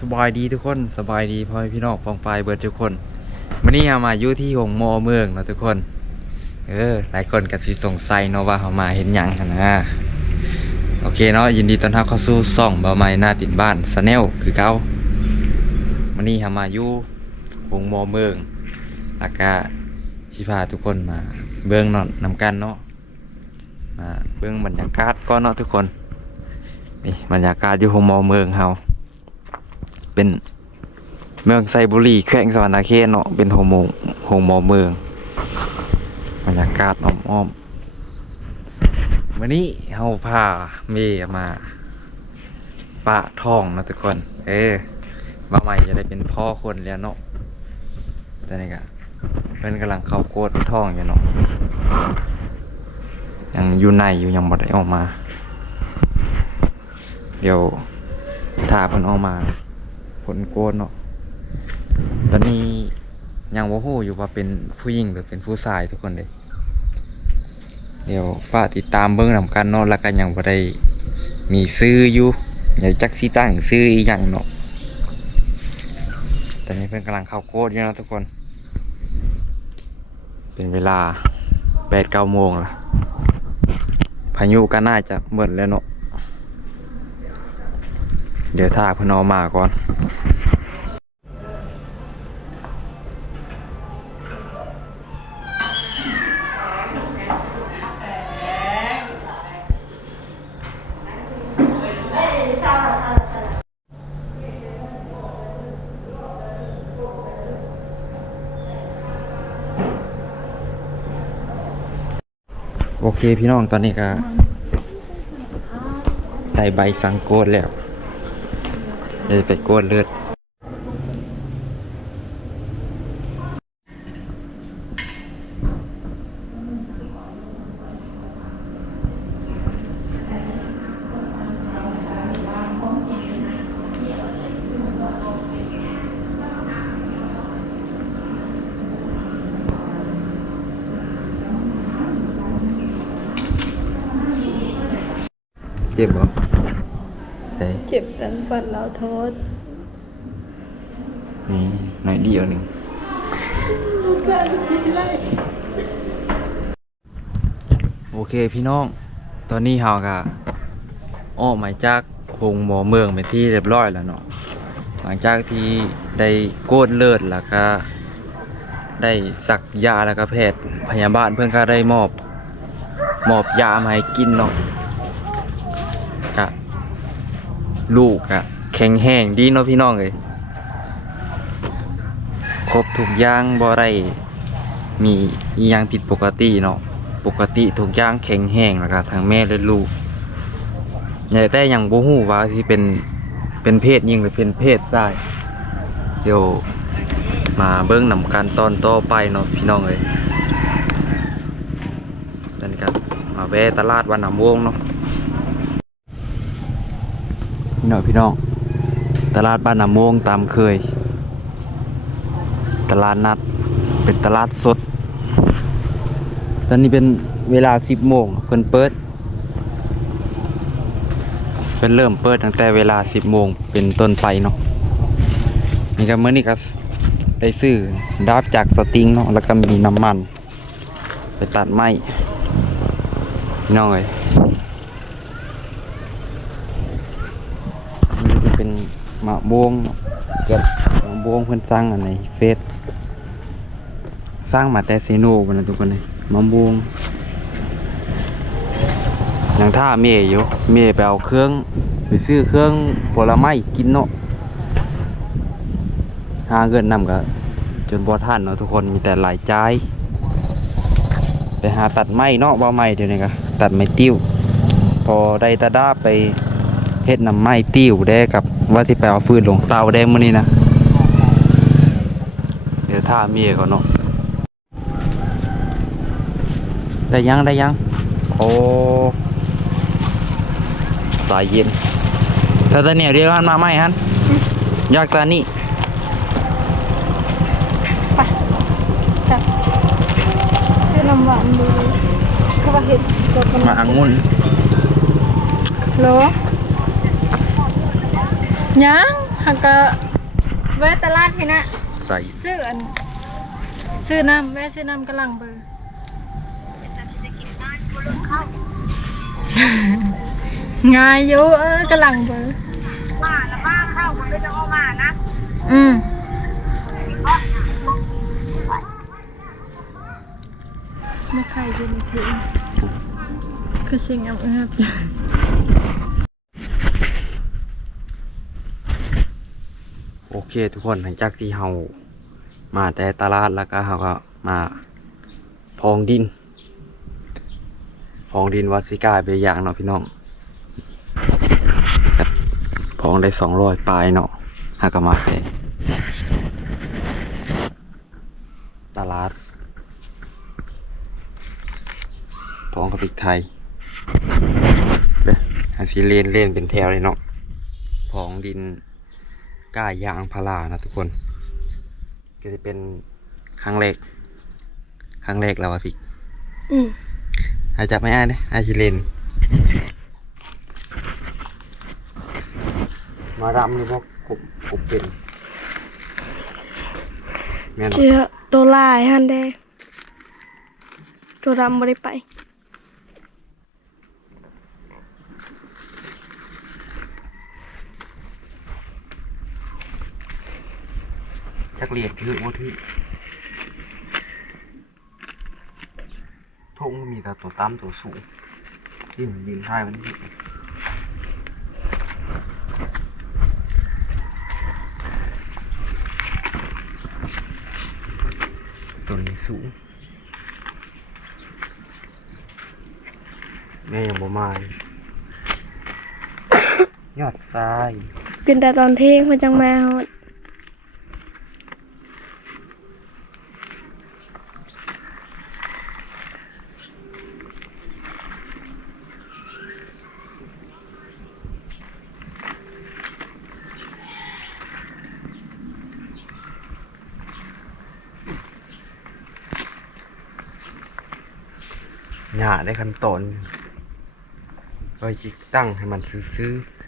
สบายดีทุกคนสบายดีพ่อพี่น้องปองปลายเบิร์ดทุกคนวันนี้เรามาอยู่ที่หงมอเมืองนะทุกคน เออหลายคนก็สิสงสัยเนาะว่าเขามาเห็นหยังหั้นนะโอเคเนาะยินดีต้อนรับเข้าสู่ซ่องบะไม้หน้าติดบ้านสแนลคือเก่าวันนี้เรามาอยู่หงมอเมืองแล้วก็สิพาทุกคนมาเบื้องนาะนำกันเนาะมาเบื้องบรรยากาศก็เนาะทุกคนนี่บรรยากาศอยู่หงมอเมืองเฮา เป็นเมืองไซบุรีแขวงสวรรณเขตเนาะเป็นโฮโมหงมอเมืองบรรยากาศอ้อมๆวันนี้เฮาพาเมย์มาปะทองนะทุกคน เออว่าใหม่จะได้เป็นพ่อคนแล้วเนาะแตอนนี้ก็เพิ่นกำลังเข้าโคตรทองอยู่เนาะยังอยู่ในอยู่ยังบ่ได้ออกมา เดี๋ยวถ้าเพิ่นออกมา ผลโกนเนาะตอนนี้ยังบ่ฮู้อยู่ว่าเป็นผู้หญิงหรือเป็นผู้ชายทุกคนเลยเดี๋ยวฝากติดตามเบิ่งนำกันเนาะแล้วก็ยังบ่ได้มีซื้ออยู่เดี๋ยวจักสิตั้งซื้ออีหยังเนาะตอนนี้เพิ่นกำลังเข้าโคดอยู่เนาะทุกคน เป็นเวลา8 9โมงละพายุก็น่าจะหมดแล้วเนาะเดี๋ยวถ้าเพิ่นเอามาก่อน โอเคพี่น้องตอนนี้ก็ได้ใบสังโกดแล้วเดี๋ยวไปโกดเลือดเจ็บบ่ได้เจ็บแต่บัดเราโทษนี่หน่อยเดียวหนึ่งการคิดไรโอเคพี่น้อง ตอนนี้เฮาก็ออกมาจากโคงหมอเมืองเป็นที่เรียบร้อยแล้วเนาะหลังจากที่ได้โกดเลิศแล้วก็ได้สักยาแล้วก็แพทย์พยาบาลเพื่อนก็ได้มอบ มอบยามาให้กินเนาะกะ ลูกกะแข็งแห้งดีเนาะพี่น้องเลยครบทุกอย่างบ่ได้มีอีหยังผิดปกติเนาะปกติทุกอย่างแข็งแห้งแล้วก็ทั้งแม่และลูกใหญ่แต่ยังบ่ฮู้ว่าที่เป็นเป็นเพศหญิงหรือเป็นเพศชายเดี๋ยวมาเบิ่งนำกันตอนต่อไปเนาะพี่น้องเอ้ยนั่นครับมาแวะตลาดวันน้ำวงเนาะ พี่น้องพี่น้อง ตลาดบ้านน้ำวงตามเคย ตลาดนัดเป็นตลาดสด ตอนนี้เป็นเวลา10โมงเพิ่นเปิดเพิ่นเริ่มเปิดตั้งแต่เวลา10โมงเป็นต้นไปเนาะนี่ก็เมื้อนี้ก็ได้ซื้อดาบจากสติงเนาะแล้วก็มีน้ำมัน ไปตัดไม้น้องเอ้ยนี่จะเป็น มะม่วงเกิดมะม่วงเพิ่นสร้างอันในเฟซสร้างมาแต่เซโนกันนะทุกคนเลยมะม่วงอย่างท่าเมย์อยู่เมย์ไปเอาเครื่องไปซื้อเครื่องผลไม้กินเนาะหาเงินนำก็จนบ่ทันเนาะทุกคนมีแต่หลายใจไปหาตัดไม้เนาะบ่ไม้เดี๋ยวนี้ก็ตัดไม้ติ้ว พอได้ตาด้าไปเฮ็ดน้ำไม้ติ้วได้กับ ว่าที่ไปเอาฟืนลงเตาได้มื้อนี้นะ เดี๋ยวท่าเมียก่อนเนาะ ได้ยังได้ยัง โอ้ สายเย็นถ้าตะเหนียวเดียวหันมาไหมฮันอยากตานี่จับชื่อน้ำหวานดูเขาว่าเห็ดตัวกันมาอังุ่นโหล ยังหักก็แวะตลาดพี่นะใส่ซื้ออันซื้อน้ำแวะซื้อน้ำกำลังเบอร์ง่ายอยู่เออกำลังเบอร์มาแล้วมาเข้าคนก็จะเอามานะ อืมไม่ใครจะมีเพลงคือเสียงอับเอือบอยู่ โอเคทุกคนหลังจากที่เฮามาแต่ตลาดแล้วก็เฮาก็มาพองดิน พองดินวัดสิกายไปอย่างเนาะพี่น้องพองได้สองร้อยปลายเนาะหากมาแต่ตลาดพองกับพริกไทยเด้อหาสีเลนเลนเป็นแถวเลยเนาะพองดิน ก้ายยางพารานะทุกคน ก็จะเป็นครั้งแรกครั้งแรกแล้วอะพี่อืมอาจจะไม่อ้ายนะอาชิเลนมารำนี่พวกกบกบเป็นแม่นบ่เชื่อตัวลายฮันเดตัวดำไม่ได้ไป จักเรียนถือว่าถือทงมีแต่ตัวต่ำตัวสูงดินดินท้ายมันนี่ตัวนี้สูงแม่ยังบ่มายยอดทรายเป็นแต่ตอนเที่ยงมันจังมาฮอด หย่าได้ขั้นตอนไว้จิกตั้งให้มันซื้อๆ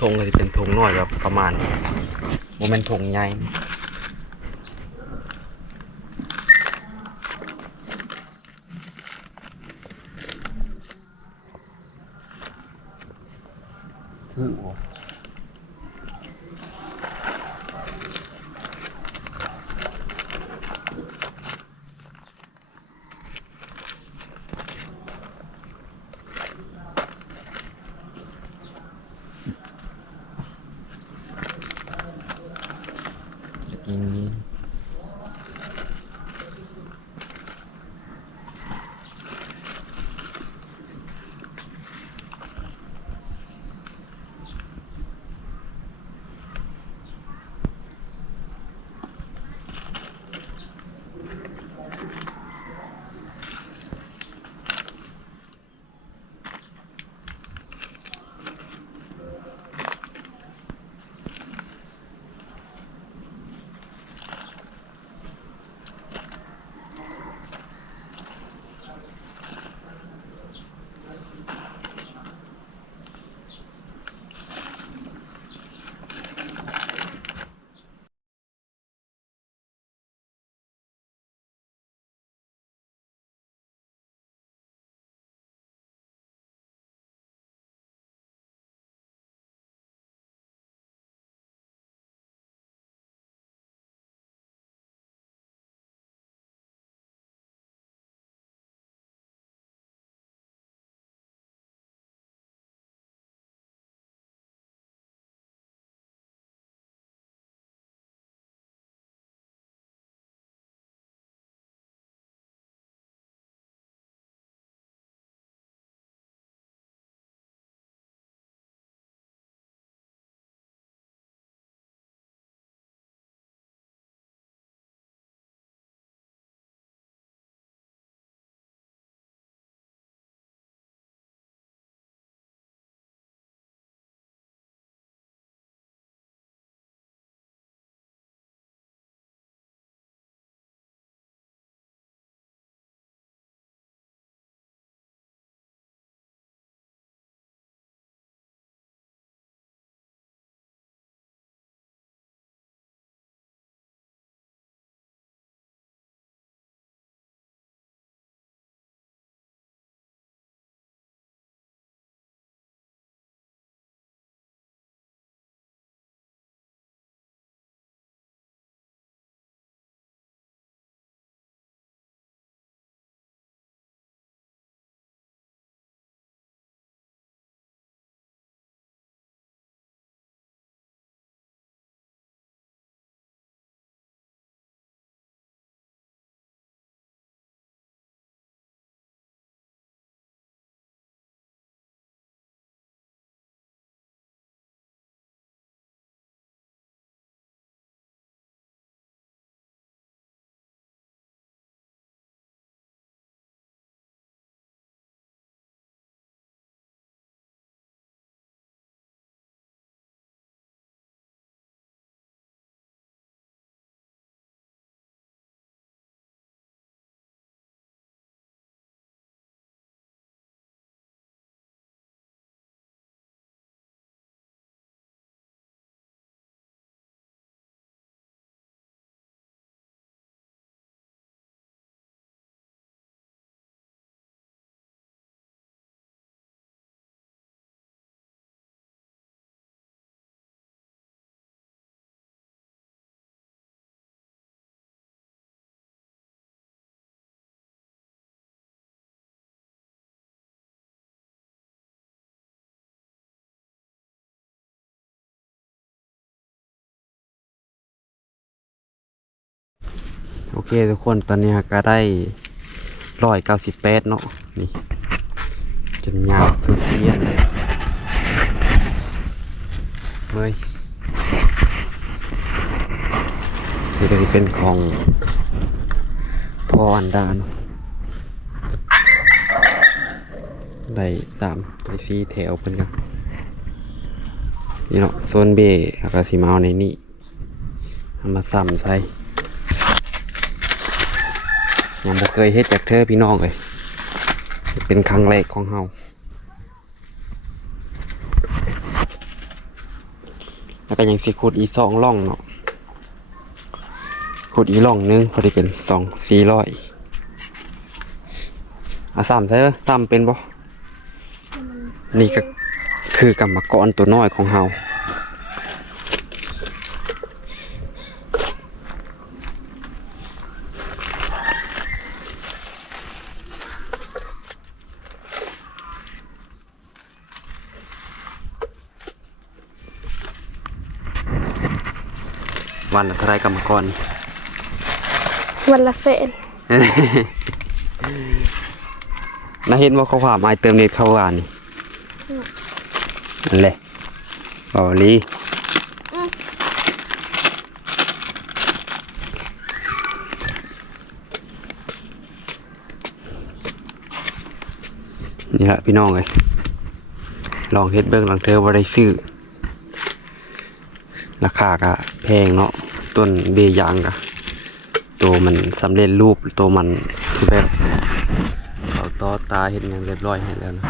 ธงก็จะเป็นธงน้อยแบบประมาณ โมเมนธงใหญ่คือ โอเคทุกคนตอนนี้ก็ได้ร้อยเก้าสิบแปดเนาะนี่จนยาวสุดเอียนเลยเฮ้ยนี่ก็จะเป็นของพ่ออันดาเนาะได้สามได้สี่แถวเพิ่นกันนี่เนาะโซนเบแล้วก็สีมาเอาในนี่เอามาซ้ำใส่ ยังบ่เคยเฮ็ดจากเธอพี่น้องเลยเป็นครั้งแรกของเฮาแล้วก็ยังสิขุดอีสองร่องเนาะขุดอีกร่องหนึงพอดีเป็นสองสี่ร้อยอะสามใช่ไหมสามเป็นบ่นี่ก็คือกรรมกรตัวน้อยของเฮา วันละเท่าไรกรรมกรวันละแสนน่าเห็นว่าเขาผ่าไม้เติมเน็ตเข้าอ่านนี่นั่นแหละบอลีนี่แหละพี่น้องเลยลองเฮ็ดเบิ้งหลังเธอว่าได้ซื้อราคาก็แพงเนาะ ต้นเบยางกะตัวมันสำเร็จรูปตัวมันคือแบบเขาต่อตาเห็นอย่างเรียบร้อยให้แล้วนะ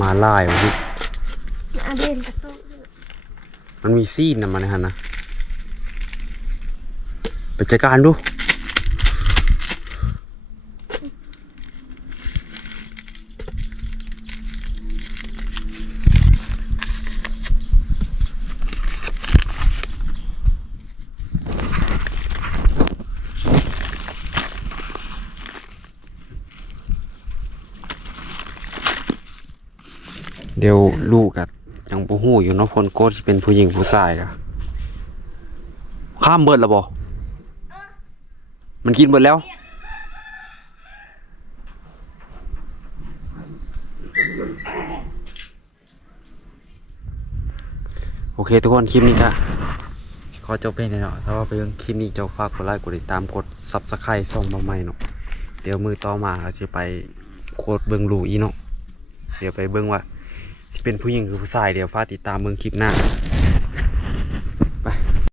มาลายวะพี่มาด่นกระโตมันมีซีนนะมันนะฮะนะไปจัดการดู เดี๋ยวลูกอะยังปูหูอยู่เนาะคนโกดที่เป็นผู้หญิงผู้ชายกะข้ามเบิดแล้วบ่มันกินเบิดแล้ว โอเคทุกคนคลิปนี้ก็ขอจบไปเนาะถ้าว่าไปเบิ่งคลิปนี้เจ้าฝากกดไลค์กดติดตามกดซับสไครต์ช่องมาใหม่เนาะเดี๋ยวมือต่อมาก็จะไปโคดเบิงลูอีเนาะเดี๋ยวไปเบิงว่า เป็นผู้หญิงหรือผู้ชายเดี๋ยวฟ้าติดตามเมืองคลิปหน้า